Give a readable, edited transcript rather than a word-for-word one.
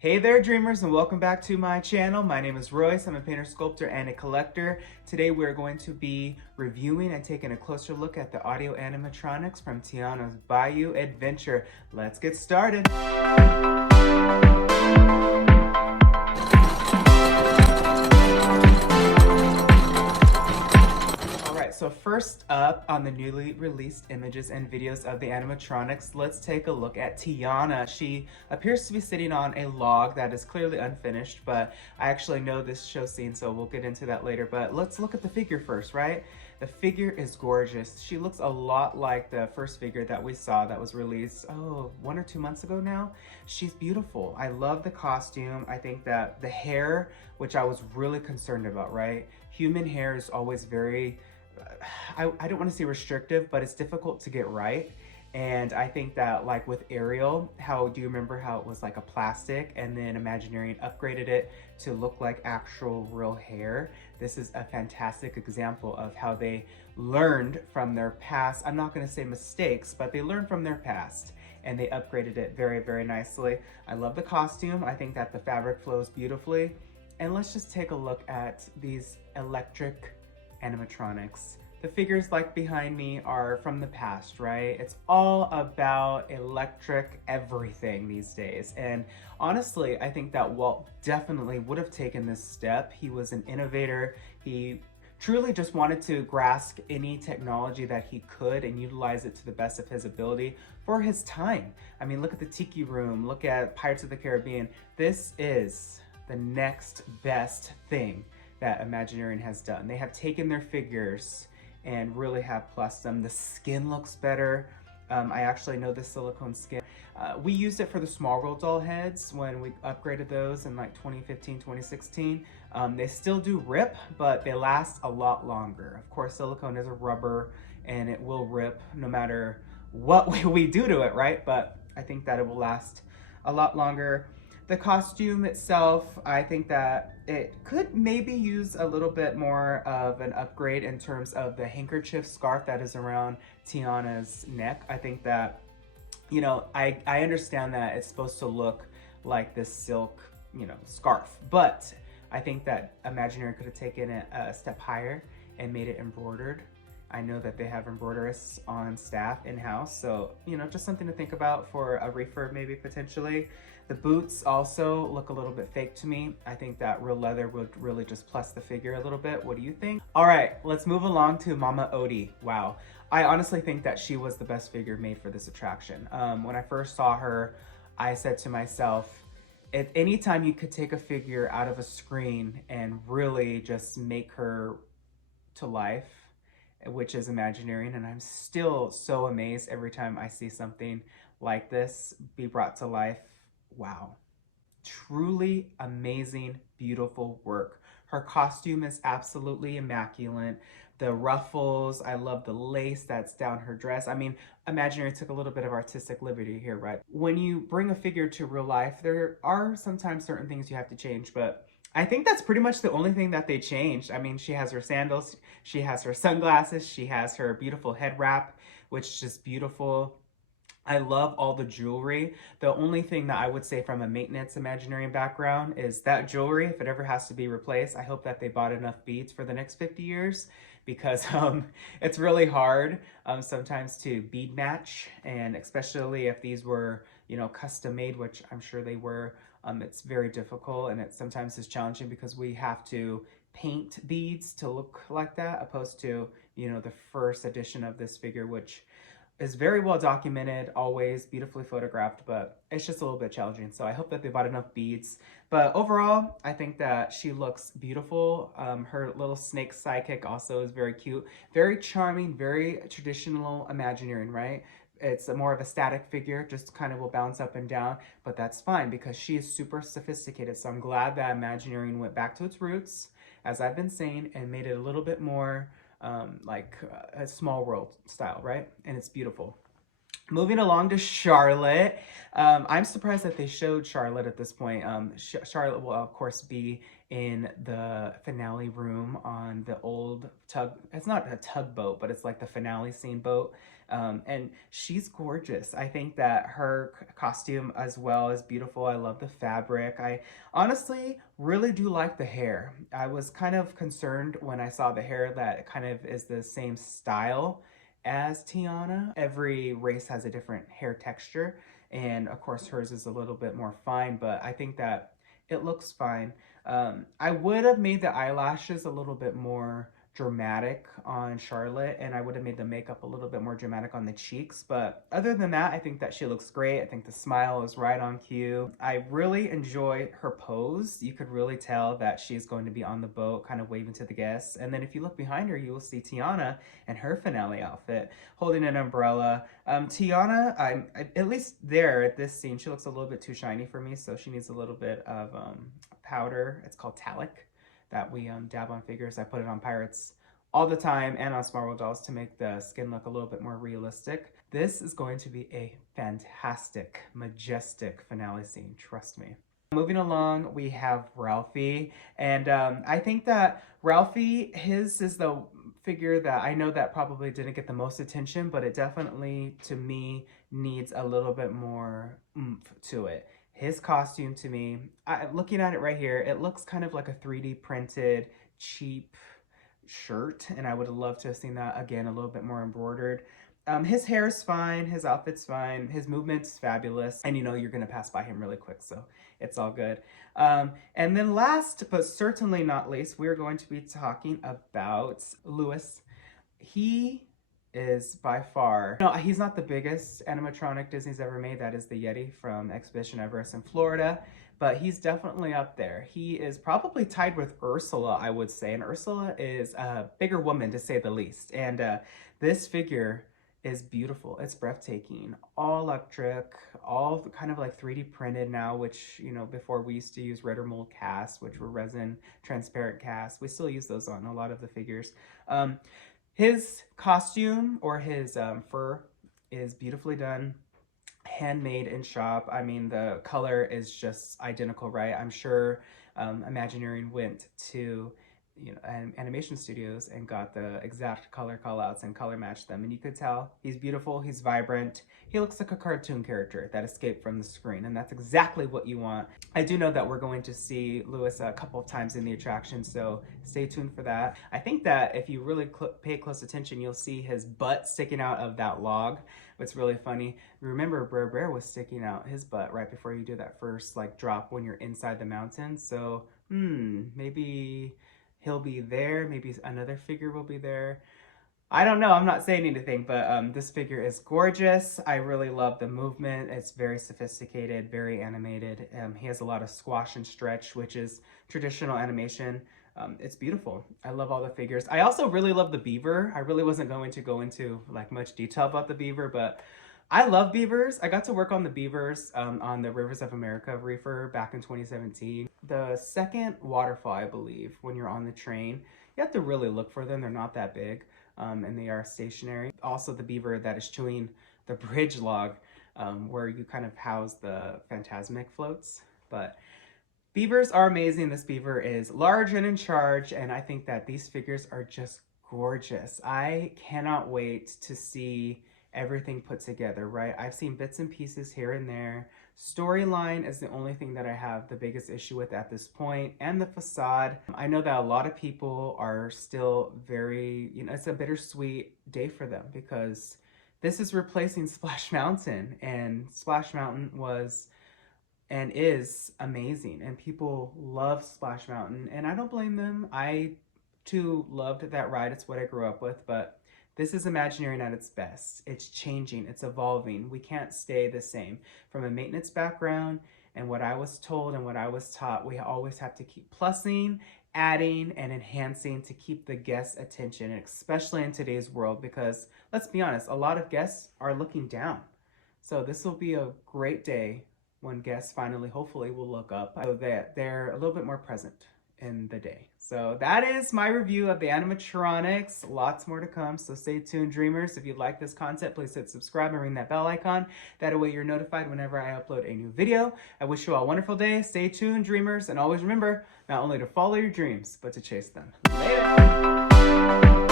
Hey there dreamers, and welcome back to my channel. My name is Royce. I'm a painter, sculptor, and a collector. Today we're going to be reviewing and taking a closer look at the audio animatronics from Tiana's Bayou adventure. Let's get started. So first up on the newly released images and videos of the animatronics, let's take a look at Tiana. She appears to be sitting on a log that is clearly unfinished, but I actually know this show scene, so we'll get into that later. But let's look at the figure first, right? The figure is gorgeous. She looks a lot like the first figure that we saw that was released, 1 or 2 months ago now. She's beautiful. I love the costume. I think that the hair, which I was really concerned about, right? Human hair is always very I don't want to say restrictive, but it's difficult to get right. And I think that, like with Ariel, do you remember how it was like a plastic and then Imagineering upgraded it to look like actual real hair? This is a fantastic example of how they learned from their past. I'm not going to say mistakes, but they learned from their past and they upgraded it very, very nicely. I love the costume. I think that the fabric flows beautifully. And let's just take a look at these electric animatronics. The figures like behind me are from the past, right? It's all about electric everything these days. And honestly, I think that Walt definitely would have taken this step. He was an innovator. He truly just wanted to grasp any technology that he could and utilize it to the best of his ability for his time. I mean, look at the Tiki Room, look at Pirates of the Caribbean. This is the next best thing that Imagineering has done. They have taken their figures and really have plussed them. The skin looks better. I actually know the silicone skin. We used it for the Small World doll heads when we upgraded those in like 2015, 2016. They still do rip, but they last a lot longer. Of course, silicone is a rubber and it will rip no matter what we do to it, right? But I think that it will last a lot longer. The costume itself, I think that it could maybe use a little bit more of an upgrade in terms of the handkerchief scarf that is around Tiana's neck. I think that, I understand that it's supposed to look like this silk, scarf, but I think that Imagineering could have taken it a step higher and made it embroidered. I know that they have embroiderists on staff in-house, so, just something to think about for a refurb maybe potentially. The boots also look a little bit fake to me. I think that real leather would really just plus the figure a little bit. What do you think? All right, let's move along to Mama Odie. Wow. I honestly think that she was the best figure made for this attraction. When I first saw her, I said to myself, if anytime you could take a figure out of a screen and really just make her to life, which is Imagineering, and I'm still so amazed every time I see something like this be brought to life. Wow. Truly amazing, beautiful work. Her costume is absolutely immaculate. The ruffles, I love the lace that's down her dress. I mean, Imagineering took a little bit of artistic liberty here, right? When you bring a figure to real life, there are sometimes certain things you have to change, but I think that's pretty much the only thing that they changed. I mean, she has her sandals, she has her sunglasses, she has her beautiful head wrap, which is just beautiful. I love all the jewelry. The only thing that I would say from a maintenance Imagineering background is that jewelry, if it ever has to be replaced, I hope that they bought enough beads for the next 50 years because it's really hard sometimes to bead match, and especially if these were, custom made, which I'm sure they were. It's very difficult, and it sometimes is challenging because we have to paint beads to look like that, opposed to, the first edition of this figure, which is very well documented, always beautifully photographed, but it's just a little bit challenging. So I hope that they bought enough beads. But overall, I think that she looks beautiful. Her little snake sidekick also is very cute, very charming, very traditional Imagineering, right? It's more of a static figure, just kind of will bounce up and down, but that's fine because she is super sophisticated. So I'm glad that Imagineering went back to its roots, as I've been saying, and made it a little bit more like a Small World style, right? And it's beautiful. Moving along to Charlotte. I'm surprised that they showed Charlotte at this point. Charlotte will, of course, be in the finale room on the old tug. It's not a tugboat, but it's like the finale scene boat. And she's gorgeous. I think that her costume as well is beautiful. I love the fabric. I honestly really do like the hair. I was kind of concerned when I saw the hair that it kind of is the same style as Tiana. Every race has a different hair texture, and of course hers is a little bit more fine, but I think that it looks fine. I would have made the eyelashes a little bit more dramatic on Charlotte, and I would have made the makeup a little bit more dramatic on the cheeks, but other than that, I think that she looks great. I think the smile is right on cue. I really enjoy her pose. You could really tell that she's going to be on the boat, kind of waving to the guests, and then if you look behind her, you will see Tiana in her finale outfit, holding an umbrella. Tiana, at least there at this scene, she looks a little bit too shiny for me, so she needs a little bit of powder. It's called talc that we dab on figures. I put it on pirates all the time and on Smart World dolls to make the skin look a little bit more realistic. This is going to be a fantastic, majestic finale scene, trust me. Moving along, we have Ralphie, and I think that Ralphie, his is the figure that I know that probably didn't get the most attention, but it definitely, to me, needs a little bit more oomph to it. His costume, to me, looking at it right here, it looks kind of like a 3D printed, cheap shirt, and I would have loved to have seen that again, a little bit more embroidered. His hair is fine, his outfit's fine, his movement's fabulous, and you know you're gonna pass by him really quick, so it's all good. And then last, but certainly not least, we're going to be talking about Louis. He is by far, no, he's not the biggest animatronic Disney's ever made. That is the Yeti from Expedition Everest in Florida, but he's definitely up there. He is probably tied with Ursula, I would say, and Ursula is a bigger woman to say the least. And this figure is beautiful. It's breathtaking. All electric, all kind of like 3D printed now, which, you know, before we used to use red or mold casts, which were resin transparent casts. We still use those on a lot of the figures. His costume or his fur is beautifully done, handmade in shop. I mean, the color is just identical, right? I'm sure Imagineering went to animation studios and got the exact color callouts and color matched them, and you could tell he's beautiful, he's vibrant, he looks like a cartoon character that escaped from the screen, and that's exactly what you want. I do know that we're going to see Louis a couple of times in the attraction, so stay tuned for that. I think that if you really pay close attention, you'll see his butt sticking out of that log. It's really funny. Remember, Brer was sticking out his butt right before you do that first like drop when you're inside the mountain, so maybe he'll be there, maybe another figure will be there. I don't know, I'm not saying anything, but this figure is gorgeous. I really love the movement. It's very sophisticated, very animated. He has a lot of squash and stretch, which is traditional animation. It's beautiful. I love all the figures. I also really love the beaver. I really wasn't going to go into like much detail about the beaver, but I love beavers. I got to work on the beavers on the Rivers of America reefer back in 2017. The second waterfall, I believe, when you're on the train, you have to really look for them. They're not that big, and they are stationary. Also, the beaver that is chewing the bridge log, where you kind of house the Phantasmic floats. But beavers are amazing. This beaver is large and in charge, and I think that these figures are just gorgeous. I cannot wait to see everything put together, right? I've seen bits and pieces here and there. Storyline is the only thing that I have the biggest issue with at this point, and the facade. I know that a lot of people are still very, it's a bittersweet day for them because this is replacing Splash Mountain, and Splash Mountain was and is amazing, and people love Splash Mountain, and I don't blame them. I too loved that ride. It's what I grew up with, but this is Imagineering at its best. It's changing, it's evolving. We can't stay the same. From a maintenance background and what I was told and what I was taught, we always have to keep plussing, adding, and enhancing to keep the guests' attention, especially in today's world, because let's be honest, a lot of guests are looking down. So this will be a great day when guests finally, hopefully, will look up so that they're a little bit more present in the day. So that is my review of the animatronics. Lots more to come, so stay tuned, dreamers. If you like this content, please hit subscribe and ring that bell icon. That way you're notified whenever I upload a new video. I wish you all a wonderful day. Stay tuned, dreamers, and always remember not only to follow your dreams, but to chase them. Later!